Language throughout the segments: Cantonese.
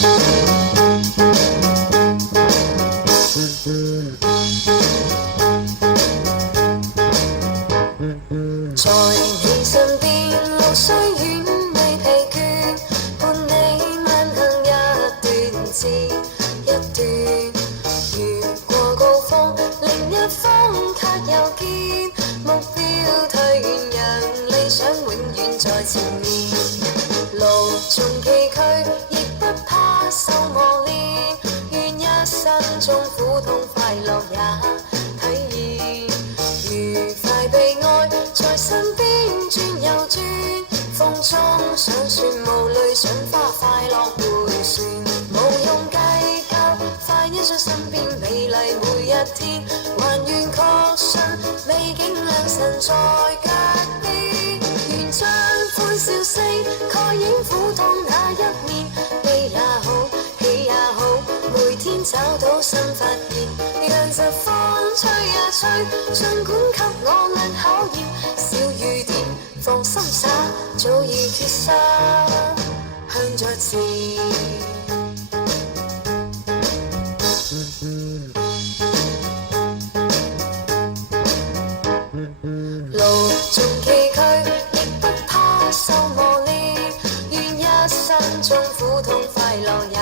在你身邊，路雖遠未疲倦，伴你慢行一段接一段，越過高峰，另一方卻又見目標推遠，讓理想永遠在前面。路縱崎嶇，亦不怕受磨練，願一生中苦痛快樂也體驗。愉快悲哀在身邊轉又轉，風中想說無淚想花快樂迴旋，無用計較，快欣賞身邊美麗每一天，還願確信美景良辰在腳邊，願將歡笑聲蓋掩苦痛那一面，悲也好，喜也好，每天找到新發現，讓疾風吹呀吹，儘管給我倆考驗，小雨點放心灑，早已決心向着前。路縱崎嶇，亦不怕受磨練，願一生中苦痛快樂也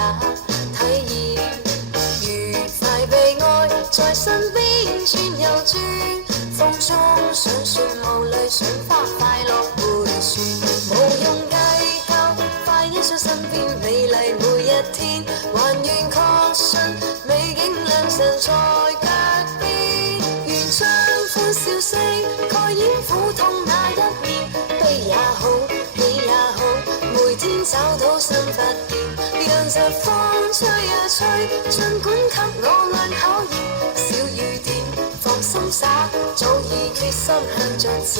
體驗。愉快悲哀在身邊轉又轉，風中想說無淚想花快樂迴旋，無用計較，快欣賞身邊美麗每一天，還願確信美景良辰在腳邊，願將歡笑聲蓋掩苦痛那一面，悲也好，喜也好，每天找到新發現，讓疾風吹呀吹，儘管給我倆考驗，小雨點放心灑，早已決心向着前。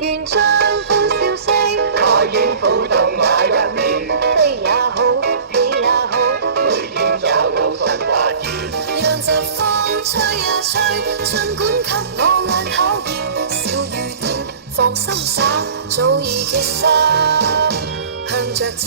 願將歡笑聲蓋掩苦痛那一面，悲也好，喜也好，每天找到新發現，讓疾風吹呀吹，儘管給我倆考驗，小雨點放心灑，早已決心向着前。